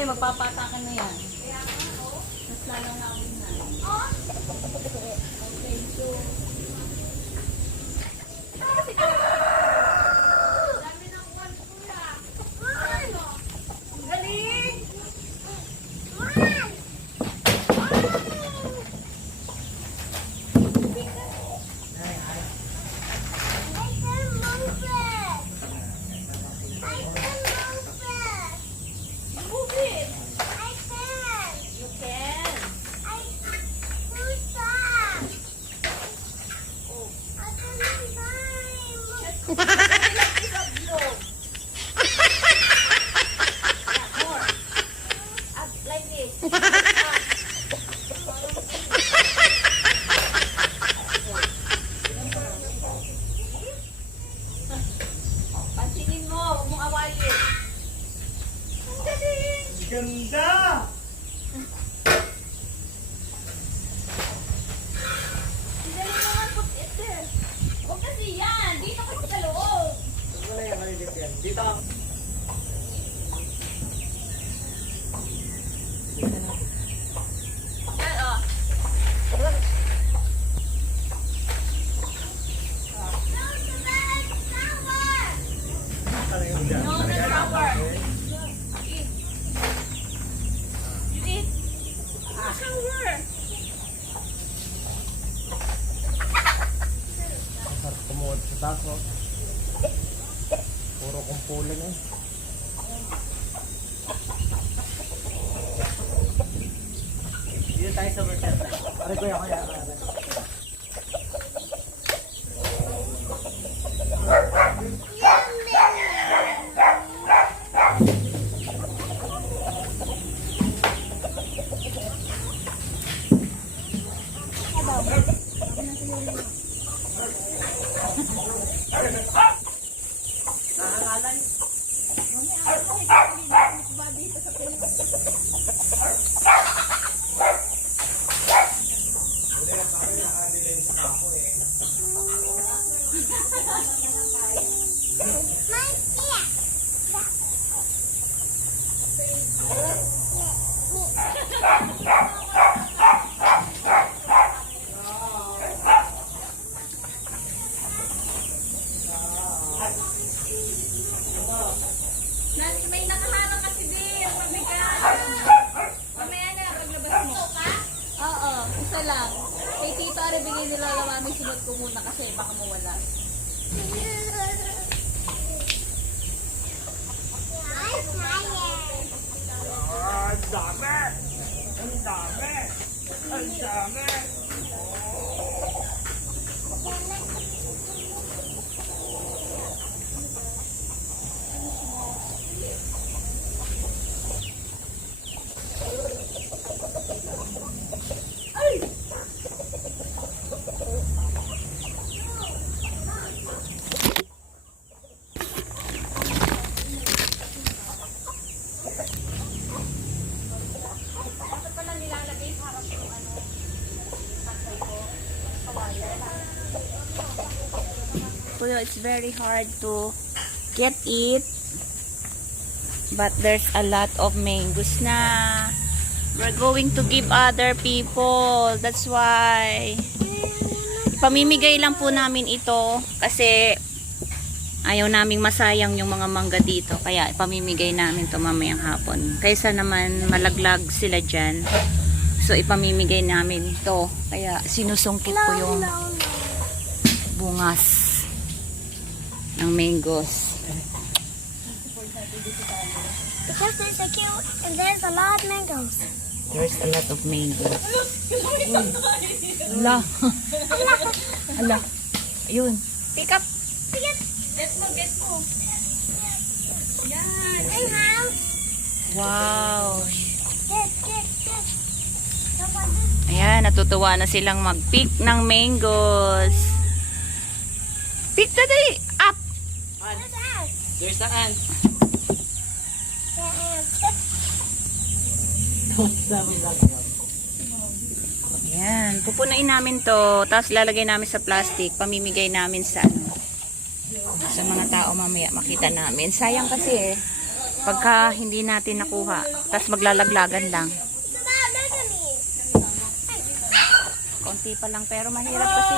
mamaya magpapatakan na yan. Mas lalang namin na. Okay, so... Pansinin mo, huwag mong awayin. Ang galing! Ganda! Galing naman po ito. Huwag kasi yan. Dito kasi sa loob. Wala yan, malilit yan. Dito ang... Yan o. Ano yung dyan? No, no shower. Eat. You eat. Shower. Ang sarap kumuha sa taso. Puro kumpulan eh. Dito tayo sa workout. Aray ko yan, kaya. May nakaharang kasi din. Mabigat. Mamaya na, paglabas mo. Oo, isa lang. Kay Tito, ari bigay nila lang mami. Sunod ko muna kasi baka mawala. Ang dami! Ang dami! Ang dami! Pero it's very hard to get it. But there's a lot of mangoes na. We're going to give other people. That's why. Pamimigay lang po namin ito kasi ayaw naming masayang yung mga mangga dito. Kaya ipamimigay namin to mamayang hapon. Kaysa naman malaglag sila dyan. So ipamimigay namin to. Kaya sinusungkit ko yung bungas ng mangoes. Because there's a cute and there's a lot of mangoes. There's a lot of mangoes. Ala. Ala. Ayun. Pick up. Get mo, get mo. Yan. I have. Wow. Get. Ayan, natutuwa na silang mag-pick ng mangoes. Pick na dali. Up. There's the ant. Ayan, pupunuin namin to. Tapos lalagay namin sa plastic. Pamimigay namin sa ano, sa mga tao mamaya makita namin. Sayang kasi eh. Pagka hindi natin nakuha, tapos maglalaglagan lang. Konti pa lang pero mahirap kasi